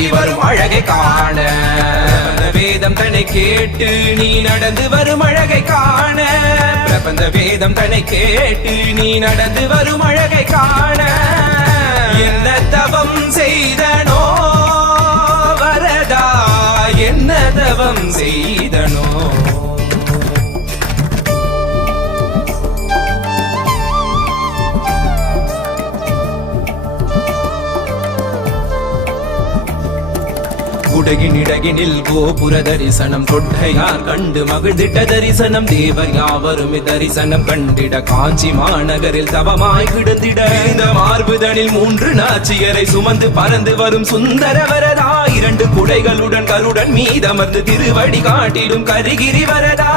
கருகி வரும் அழகை காண வேதம் தன்னை கேட்டு நீ நடந்து வரும் அழகை காண பிரபந்த வேதம் தன்னை கேட்டு நீ நடந்து வரும் அழகை காண என்ன தவம் செய்தனோ வரதா என்ன தவம் செய்தனோ குடகினிடகினில் கோபுர தரிசனம் கொட்டையார் கண்டு மகிழ்ந்திட்ட தரிசனம் தேவர் யாவரும் தரிசனம் கண்டிட காஞ்சி மாநகரில் தவமாய் கிடந்திட இந்த மார்புதனில் 3 நாச்சியரை சுமந்து பறந்து வரும் சுந்தர வரதா 2 குடைகளுடன் கருடன் மீதமர்ந்து திருவடி காட்டிடும் கரிகிரி வரதா